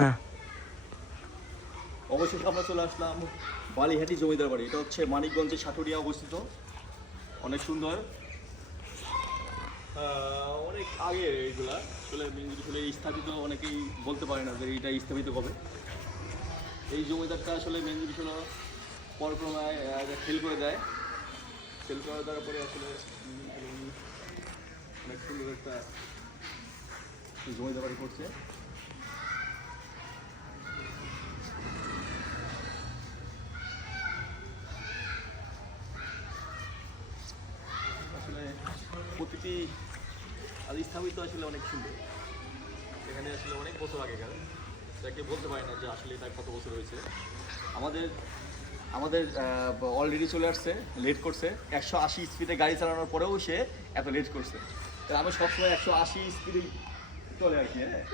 হ্যাঁ। অবশেষে আমরা চলে আসলাম বালিহাটি জমিদার বাড়ি। এটা হচ্ছে মানিকগঞ্জের সাটুরিয়া অবস্থিত। অনেক সুন্দর, অনেক আগে এইগুলা আসলে আসলে স্থাপিত, অনেকেই বলতে পারে না যে এইটা স্থাপিত কবে। এই জমিদারটা আসলে মেন জিনিস হলো পরক্রমায় ফেল করে দেয়। ফেল করে দেওয়ার পরে আসলে অনেক সুন্দর একটা জমিদার বাড়ি করছে। আসলে প্রতিটি স্থাপিত আসলে অনেক সুন্দর। এখানে আসলে অনেক বছর আগেকার, যাকে বলতে পারি না যে আসলে এটা কত বছর হয়েছে। আমাদের আমাদের অলরেডি চলে আসছে, লেট করছে। 180 স্পিডে গাড়ি চালানোর পরেও সে এত লেট করছে। আমি সবসময় 180 স্পিডেই চলে আর কি। হ্যাঁ।